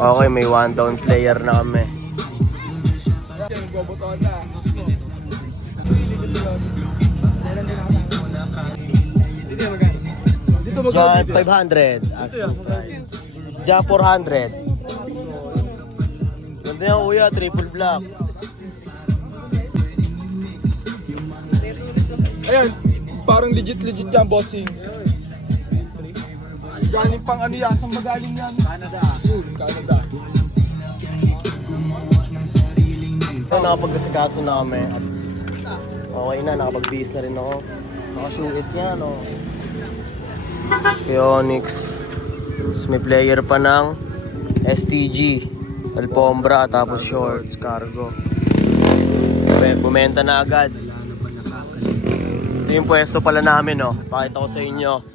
Okay, may one down player na kami. Diyan 500. Asking price. Diyan 400. Ganda yung kuya, triple black. Ayan, parang legit yan, bossing. Galing pang ano yan, saan magaling yan? Canada. Canada. So, nakapagkasikaso na kami. At okay na, nakapag-base na rin ako. Naka-shoes niya, no? Onyx. May player pa ng STG, Alfombra, tapos shorts, cargo. Bumenta na agad. Ito yung pwesto pala namin, no? Pakita ko sa inyo.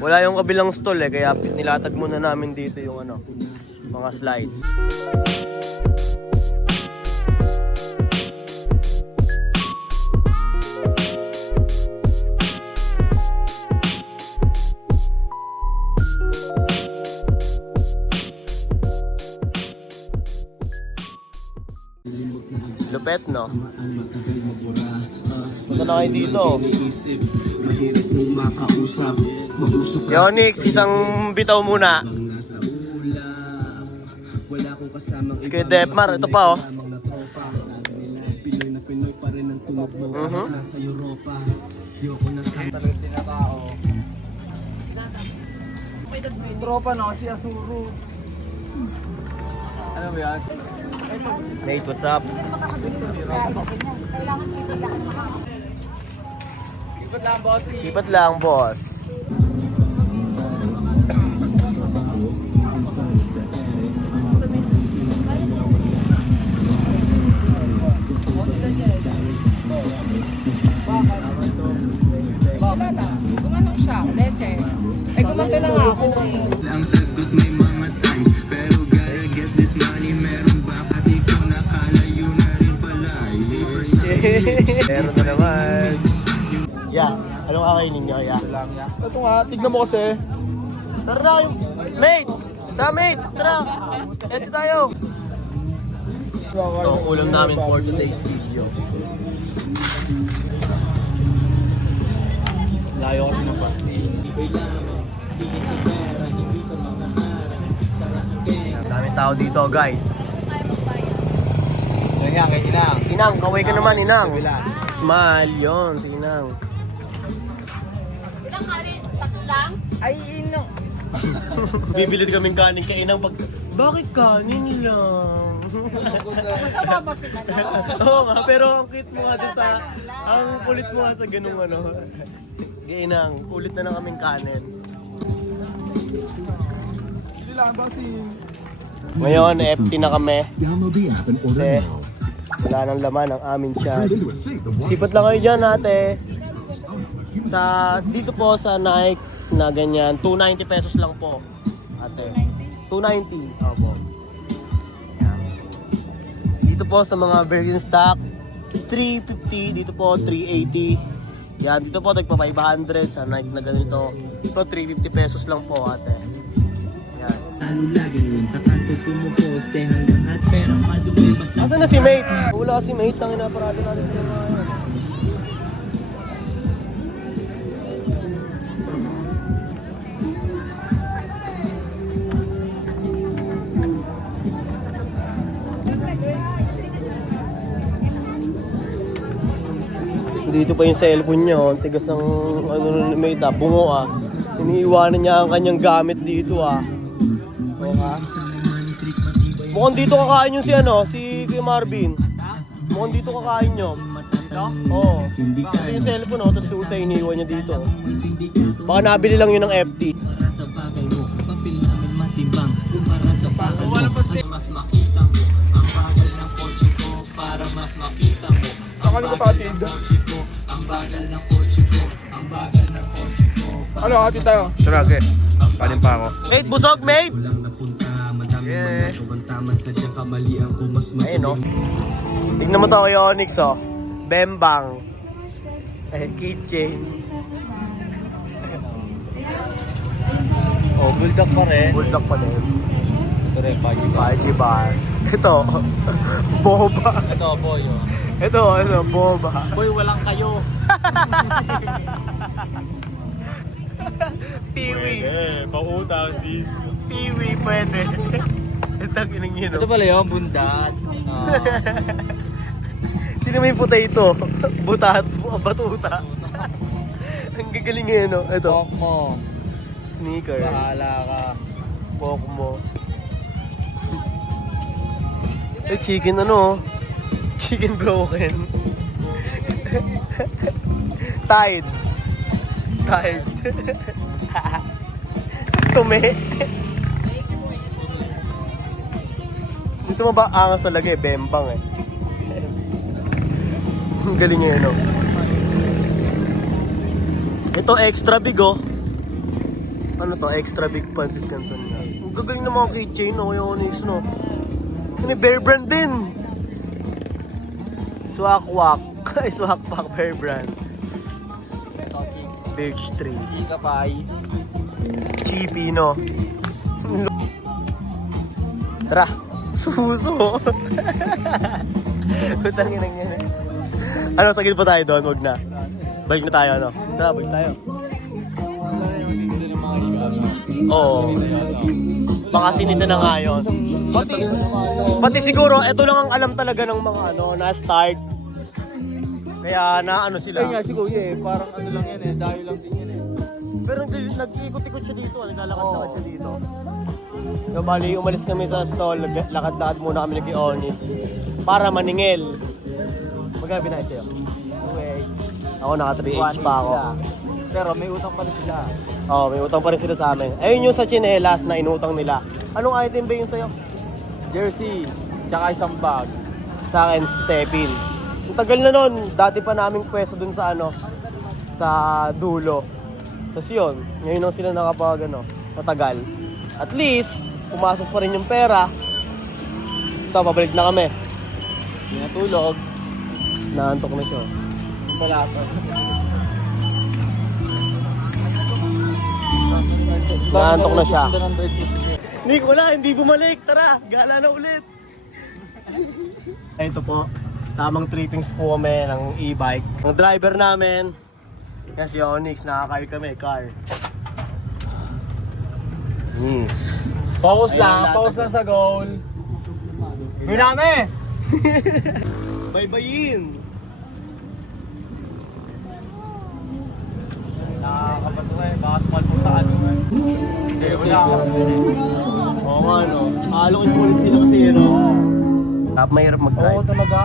Wala yung kabilang stall eh, kaya nilatag muna namin dito yung ano, mga slides. Lupet, no? Punta na kayo dito. Onyx, isang bitaw muna. Sige, Depmar, ito pa, oh. Tropa no, si Asuro. Ano ba yan? Nate, what's up? Sipat lang, boss. Sipat lang, boss. Gumanong siya, leche. Eh, gumanto na nga ako. Ang sagot may mga times, pero gotta get this money. Meron ba pati ko nakalayo na rin pala. Meron na naman. Yeah, anong kakainin nyo, yeah? Ito nga, tignan mo kasi. Tara na yung... Mate! Tara, mate! Tara! Eto tayo! Ito ang ulam namin for today's video. Layo kasi ng pasti. Daming tao dito, guys. Yan nga, kay Inang. Inang, kaway ka naman, Inang. Smile, yun, si Inang. Ilang kari? Tatlo lang? Ay, ino. Bibili kaming kanin kay Inang pag... Bakit kanin lang? Masama ba sila? Oo nga, pero ang cute mo nga din sa... Ang kulit mo nga sa ganung ano. Kay Inang, kulit na ng kaming kanin. Hindi lang, bossing. Ngayon, FT na kami. Download the app and order Kasi now. wala nang laman ang aming chat. Turn into a safe and wise. Sipat lang kayo dyan, ate. Sa, dito po sa Nike na ganyan, 290 pesos lang po, ate. 290? Opo. Ayan. Dito po sa mga Birkenstock, 350. Dito po, 380. Yan, dito po, tagpa 500 sa Nike na ganito. Ito, 350 pesos lang po, ate. Yan. Ano lagi nun sa kanto pumuposte hanggang at pera madumi basta. Asan na si Mate? Wala si Mate, ang inaparado natin yung mga yan. Dito pa yung cellphone niya, oh. Tigas ng ano ni Mate, ah. Bungo, ah. Iniiwanan niya ang kanyang gamit dito, ah. Oo, ah. Mukhang dito kakain yung si ano, si Kuya Marvin. Mukhang dito kakain nyo. Dito? Oo. Ito yung cellphone, oh. Tapos yung usa iniiwan niya dito. Baka nabili lang yun ng FT. Para sa bagay mo, papel namin matimbang. Para sa bakal mo, mas makita mo. Ang bagal ng kotse ko, para mas makita mo. Ako nito patid. Ang bagal ng kotse ko, ang bagal ng kotse ko. Ano, hati tayo. Sarage. Kanin pa ako. Mate, busog, mate! Walang napunta, madami Yeah. mga tawang tama. Sadyang kamalian ko, mas Ayun, no? Tignan mo to kay Onyx, oh. Bembang. Keychain. Oh, bulldog pa rin. Bulldog pa din. Ito rin, Paji. Paji Bar. Ito, boba. Ito, boy. Oh. Ito, boba. Boy, walang kayo. Piwi. pautang sis. Piwi, pwede. Ito, kinang yun. Ito pala yun, bundat. Sino may potato? Butat, batuta. Ang gagaling ngayon, no? Ito, Talk mo. sneaker. Bahala ka. Walk mo. Eh, chicken ano? Chicken broken. Tied. Tied. Tume. Dito mo ba angas talaga eh, bembang eh. Ang galing ngayon, no? Ito extra big, oh. Ano to? Extra big pancit canton nga. Ang gagaling ng mga keychain, no? Yung Onyx, no? Ano, Bear Brand din! Swakwak. Ay, Swakwak Bear Brand. Birch Tree. Chika pie. Chippy, no? Tara! Suso! Utangin lang yan eh. Ano, sagil pa tayo doon? Huwag na. Balik na tayo, ano? Tara, balik tayo. Oo. Baka sinita na nga yun. Pati siguro, ito lang ang alam talaga ng mga ano, na-start. Kaya na ano sila. Ayun nga si Kuya eh, parang ano lang yan eh, dayo lang din yan eh. Pero nag-ikot-ikot siya dito, naglalakad-lakad siya dito. So bali, umalis kami sa stall, lakad-lakad muna kami kay Onyx para maningil. Magkano binayad sa'yo? 2H. Ako naka 3H pa ako. Pero may utang pa rin sila. Oo, may utang pa rin sila sa amin. Ayun yung sa chinelas na inutang nila. Anong item ba yun sa'yo? Jersey, tsaka isang bag. Sa akin, Stepin. Ang tagal na nun, dati pa naming pwesto dun sa ano, sa dulo. Tapos yun, ngayon lang sila nakapag ano, sa tagal. At least, pumasok pa rin yung pera. Ito, pabalik na kami. Hindi natulog. Naantok na siya. Wala pa. Naantok na siya. Nick, wala, hindi bumalik. Tara, gala na ulit. Ito po, tamang trippings po kami ng e-bike. Ang driver namin, yan si Onyx, nakakar kami, car. Yes. Focus Ayun, lang, lahat. focus lang sa goal. Gawin namin! Bye-byein! Nakakapato eh, baka sumalpo sa ano eh. Kaya wala ako. Oo nga, no. Aalokit po ulit sila kasi, no. Mahirap mag-drive. Oo talaga.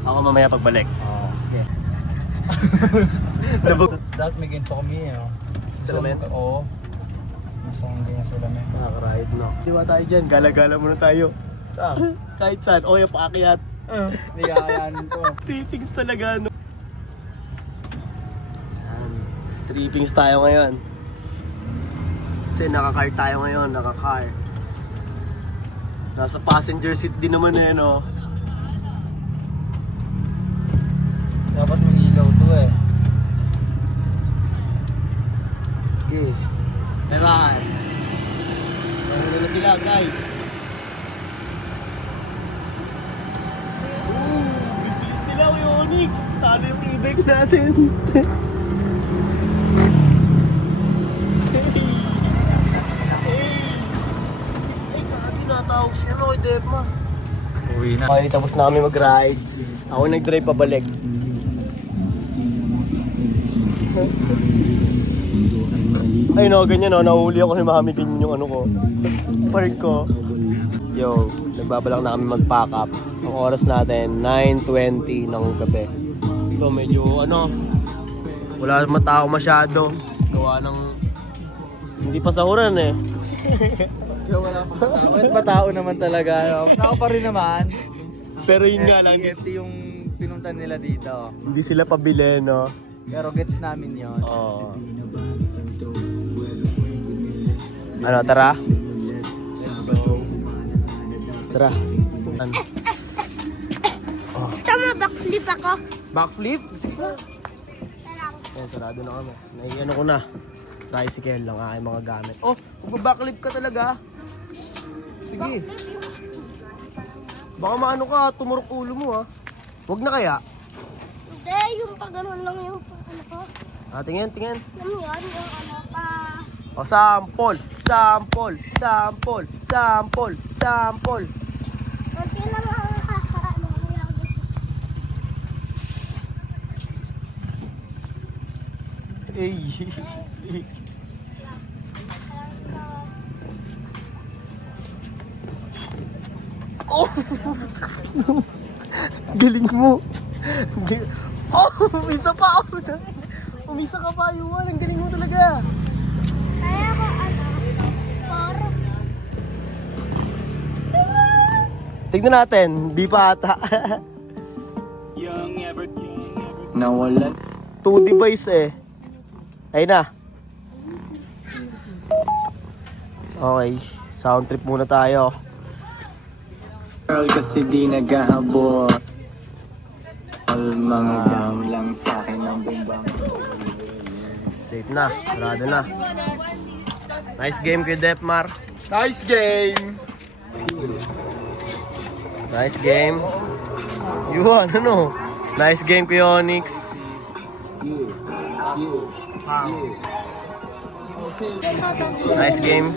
Ako mamaya pagbalik. Oo. Yeah. Labog. Dapat may ginto kami eh. Salamin? Oo. Masang hindi nga salamin. Nakaka-ride, no. Diba tayo dyan? Gala-gala muna tayo. Saan? Kahit saan. O, yung paakyat. Hindi kakayanin to. Trippings talaga, no. Yan. Trippings tayo ngayon. Kasi naka-car tayo ngayon, naka-car. Nasa passenger seat din naman eh, no. Dapat may ilaw to eh. Okay. Meron. Meron na sila, guys. Bibilis nila yung Onyx. Talo yung e-bike natin. Ay, gabi natawag si ano, Debma. Uwi na. Okay, tapos na kami mag-rides. Ako nag-drive pabalik. Ay no, ganyan no, nahuli ako ni Mami, ganyan yung ano ko. Park ko. Yo, nagbabalak na kami mag-pack up. Ang oras natin, 9:20 ng gabi. Ito medyo ano, wala matao masyado. Gawa ng, hindi pa sahuran eh. Wala pa tao. Wala pa tao naman talaga. No? Tao pa rin naman. Pero yun nga lang, Empty yung pinuntan nila dito. hindi sila pabili, no? Pero gets namin yun. Oo. Ano, tara? Let's go. Tara. Ano? Gusto mo backflip ako? Backflip? Sige na. Yan, sarado na kami. Naiano ko na. Tricycle lang aking mga gamit. Oh, magbabaklip ka talaga. Sige. Baka maano ka, tumurok ulo mo ha. Huwag na kaya. Hindi, yung pag ganun lang yung ano ko. Tingin. Alam mo yun, yung ano pa. O, sample. Kunti lang ang ano yung Hey. Oh! Galing mo. Oh, umisa pa. Umisa ka pa, Yuan. Ang galing mo talaga. Kaya ko ano, poro. Tignan natin. Di pa ata. Nawalan 2 device eh. Ayun na. Okay. Sound trip muna tayo. girl kasi di naghahabol. Mga gang lang sa akin ang bumbang. Safe na. Sarado na. Nice game kay Depmar. Nice game! Nice game. Yuan, ano? Nice game kay Onyx. Nice game.